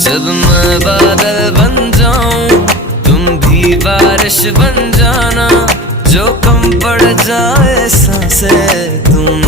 जब मैं बादल बन जाऊं तुम भी बारिश बन जाना, जो कम पड़ जाए सांसें तुम